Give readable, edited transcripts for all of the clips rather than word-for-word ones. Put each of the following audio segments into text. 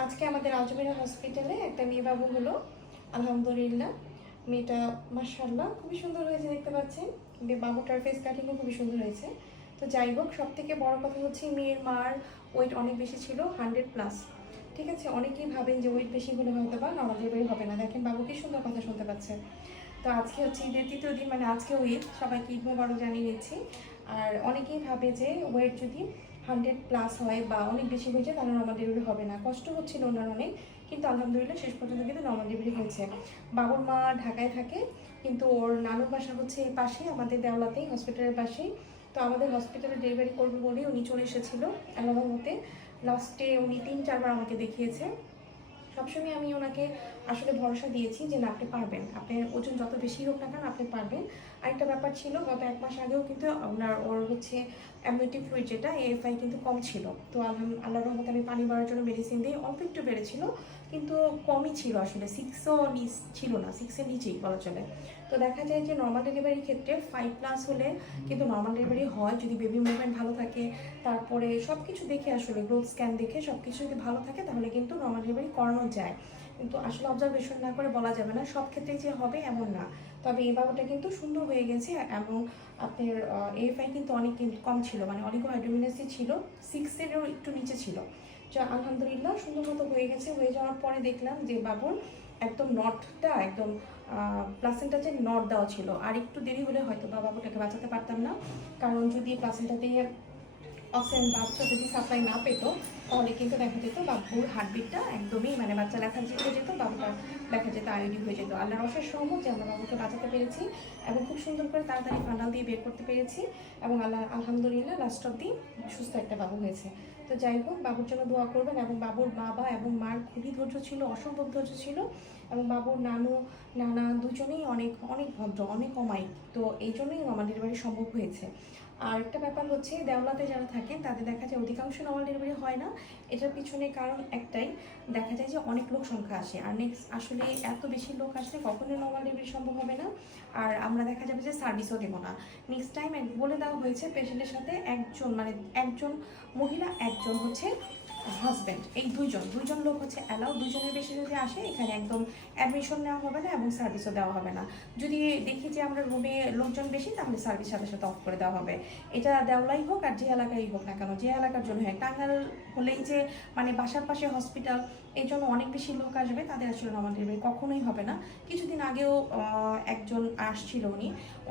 আজকে আমাদের আজমেরা হসপিটালে একটা মেয়ে বাবু হলো। আলহামদুলিল্লাহ, মেয়েটা মাশাআল্লাহ খুবই সুন্দর হয়েছে, দেখতে পাচ্ছেন। বাবুটার ফেস কাটিংও খুবই সুন্দর হয়েছে। তো যাই হোক, সব থেকে বড় কথা হচ্ছে মেয়ের মার ওয়েট অনেক বেশি ছিল, 100+। ঠিক আছে, অনেকেই ভাবেন যে ওয়েট বেশি হলে হয়তো বা নর্মাল ডেলিভারি হবে না। দেখেন বাবু কি সুন্দর কথা শুনতে পাচ্ছে। তো আজকে হচ্ছে ঈদের 3য় দিন, মানে আজকেও ঈদ, সবাইকে ঈদ মোবারক জানিয়ে নিচ্ছি। আর অনেকেই ভাবে যে ওয়েট যদি 100+ হয় বা অনেক বেশি হয়ে যায় তাহলে নর্মাল ডেলিভারি হবে না। কষ্ট হচ্ছিল ওনার অনেক, কিন্তু আলহামদুলিল্লাহ শেষ পর্যন্ত কিন্তু নর্মাল ডেলিভারি হয়েছে। বাবুর মা ঢাকায় থাকে, কিন্তু ওর নানুর বাসা হচ্ছে এই পাশে, আমাদের দেওলাতেই, হসপিটালের পাশেই। তো আমাদের হসপিটালে ডেলিভারি করবে বলেই উনি চলে এসেছিলো আল্লাহর মতে। লাস্টে উনি 3-4 বার আমাকে দেখিয়েছে। সবসময় আমি ওনাকে আসলে ভরসা দিয়েছি যে না, আপনি পারবেন, আপনার ওজন যত বেশি হোক না কেন আপনি পারবেন। আরেকটা ব্যাপার ছিল, গত 1 মাস আগেও কিন্তু ওর হচ্ছে অ্যামনিওটিক ফ্লুইড, যেটা এএফআই কিন্তু কম ছিল। তো আল্লাহর রহমতে আমি পানি বাড়ার জন্য মেডিসিন দিই, অল্প একটু বেড়েছিল, কিন্তু কমই ছিল আসলে, 6ও ছিল না, 6-এর নিচেই বলা চলে। তো দেখা যায় যে নর্মাল ডেলিভারির ক্ষেত্রে 5+ হলে কিন্তু নর্মাল ডেলিভারি হয়, যদি বেবি মুভমেন্ট ভালো থাকে, তারপরে সব কিছু দেখে, আসলে গ্রোথ স্ক্যান দেখে সব কিছু যদি ভালো থাকে তাহলে কিন্তু নর্মাল ডেলিভারি করানো যায়। কিন্তু আসলে অবজারভেশন না করে বলা যাবে না সব ক্ষেত্রেই যে হবে এমন না। তবে এই বাবুটা কিন্তু সুন্দর হয়ে গেছে, এবং আপনার এএফআই কিন্তু অনেক কম ছিল, মানে অলিগোহাইড্রোমিনাসি ছিল, 6-এরও একটু নিচে ছিল। যা আলহামদুলিল্লাহ সুন্দর মতো হয়ে গেছে। হয়ে যাওয়ার পরে দেখলাম যে বাবুর একদম নটটা একদম প্লাসেন্টা যে নট দেওয়া ছিল, আর একটু দেরি হলে হয়তো বা বাবুটাকে বাঁচাতে পারতাম না। কারণ যদি প্লাসেন্টা দিয়ে অক্সিজেন বাচ্চা যদি সাপ্লাই না পেতো তাহলে কিন্তু দেখা যেত বাবুর হার্টবিটটা একদমই, মানে বাচ্চা লেথার্জি হয়ে যেত, বাবুটা দেখা যেত আইডি হয়ে যেত। আল্লাহর অশেষ রহমত যে আমরা বাবুকে বাঁচাতে পেরেছি এবং খুব সুন্দর করে তাড়াতাড়ি ফান্ডাল দিয়ে বের করতে পেরেছি, এবং আলহামদুলিল্লাহ লাস্ট অব্দি সুস্থ একটা বাবু হয়েছে। তো যাই হোক, বাবুর জন্য দোয়া করবেন। এবং বাবুর বাবা এবং মার খুবই ধৈর্য ছিল, অসম্ভব ধৈর্য ছিল। এবং বাবুর নানা দুজনেই অনেক অনেক ভদ্র, অনেক অমায়িক। তো এই জন্যই নর্মাল ডেলিভারি সম্ভব হয়েছে। আর একটা ব্যাপার হচ্ছে, দেওলাতে যারা থাকেন তাদের দেখা যায় অধিকাংশ নর্মাল ডেলিভারি হয় না। এটার পিছনে কারণ একটাই, দেখা যায় যে অনেক লোক সংখ্যা আসে, আর নেক্সট আসলে এত বেশি লোক আসলে কখনোই নর্মাল ডেলিভারি সম্ভব হবে না। আর আমরা দেখা যাবে যে সার্ভিসও দেবো না। নেক্সট টাইম বলে দেওয়া হয়েছে পেশেন্টের সাথে একজন, মানে একজন মহিলা, একজন হচ্ছে হাজব্যান্ড, এই দুইজন লোক হচ্ছে অ্যালাউ। দুজনের বেশি যদি আসে এখানে একদম অ্যাডমিশন নেওয়া হবে না এবং সার্ভিসও দেওয়া হবে না। যদি দেখি যে আমরা রুমে লোকজন বেশি তাহলে সার্ভিস সাথে সাথে অফ করে দেওয়া হবে। এটা দেওলাই হোক আর যে এলাকায় হোক না কেন, যে এলাকার জন্য হয়, টাঙ্গাইল হলেই যে মানে বাসার পাশে হসপিটাল, এই জন্য অনেক বেশি লোক আসবে, তাদের আসলে নর্মাল ডেলিভারি কখনোই হবে না। কিছুদিন আগেও একজন আসছিল,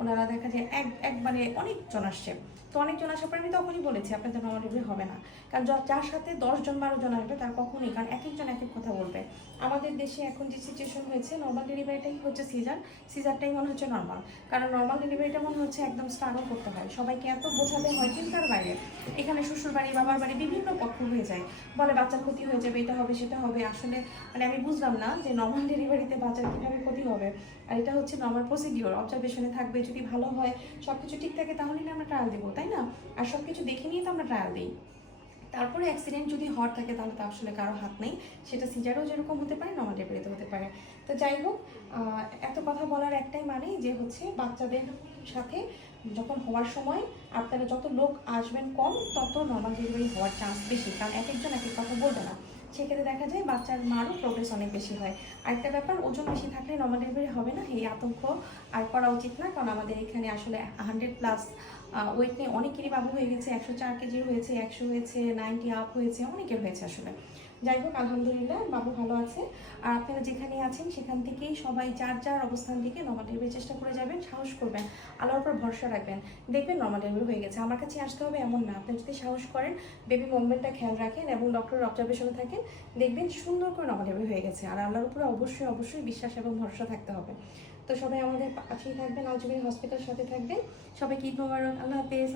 ওনারা দেখা যায় একবারে অনেকজন আসছে। তো অনেকজন আসার পর আমি তখনই বলেছি আপনাদের নর্মাল ডেলিভারি হবে না। কারণ যার সাথে 10-12 জন আসবে তার কখনোই, কারণ এক একজন এক এক কথা বলবে। আমাদের দেশে এখন যে সিচুয়েশন হয়েছে, নর্মাল ডেলিভারিটাই হচ্ছে সিজারটাই মনে হচ্ছে নর্মাল। কারণ নর্মাল ডেলিভারিটা মনে হচ্ছে একদম স্ট্রাগল করতে হয়, সবাইকে এত বোঝাতে হয় চিন্তার বাইরে। এখানে শ্বশুর বাড়ি, বাবার বাড়ি, বিভিন্ন পক্ষ হয়ে যায়, বলে বাচ্চার ক্ষতি হয়ে যাবে, এটা হবে সেটা হবে। আসলে মানে আমি বুঝলাম না যে নর্মাল ডেলিভারিতে বাচ্চার কীভাবে ক্ষতি হবে। আর এটা হচ্ছে নর্মাল প্রসিডিওর, অবজারভেশনে থাকবে, যদি ভালো হয়, সব কিছু ঠিক থাকে, তাহলেই আমরা ট্রায়াল দেবো, তাই না? আর সব কিছু দেখে নিয়ে তো আমরা ট্রায়াল দিই। তারপরে অ্যাক্সিডেন্ট যদি হওয়ার থাকে তাহলে তো আসলে কারো হাত নেই, সেটা সিজারও যেরকম হতে পারে নর্মাল ডেলিভারিতে হতে পারে। তো যাই হোক, এত কথা বলার একটাই মানে যে হচ্ছে বাচ্চাদের সাথে যখন হওয়ার সময় আপনারা যত লোক আসবেন কম, তত নর্মাল ডেলিভারি হওয়ার চান্স বেশি, কারণ এক একজন এক এক কথা বলবে না। সেক্ষেত্রে দেখা যায় বাচ্চার মারও প্রোগ্রেস অনেক বেশি হয়। আরেকটা ব্যাপার, ওজন বেশি থাকলে নর্মাল ডেলিভারি হবে না, এই আতঙ্ক আর করা উচিত না। কারণ আমাদের এখানে আসলে 100+ ওয়েট নিয়ে অনেকেরই বাবু হয়ে গেছে, 104 কেজি হয়েছে, 100 হয়েছে, 90 আপ হয়েছে, অনেকের হয়েছে আসলে। যাই হোক, আলহামদুলিল্লাহ বাবু ভালো আছে। আর আপনারা যেখানে আছেন সেখান থেকেই সবাই যার যার অবস্থান থেকে নর্মাল ডেলিভারির চেষ্টা করে যাবেন, সাহস করবেন, আল্লাহর উপর ভরসা রাখবেন, দেখবেন নর্মাল ডেলিভারি হয়ে গেছে। আমার কাছে আসতে হবে এমন না, আপনি যদি সাহস করেন, বেবি মুভমেন্টটা খেয়াল রাখেন এবং ডক্টরের অবজারভেশনে থাকেন, দেখবেন সুন্দর করে নর্মাল ডেলিভারি হয়ে গেছে। আর আল্লাহর উপরে অবশ্যই অবশ্যই বিশ্বাস এবং ভরসা থাকতে হবে। তো সবাই আমাদের পাশেই থাকবেন, আজমের হসপিটাল সাথে থাকবেন। সবাইকে ঈদ মোবারক, আল্লাহ হাফেজ।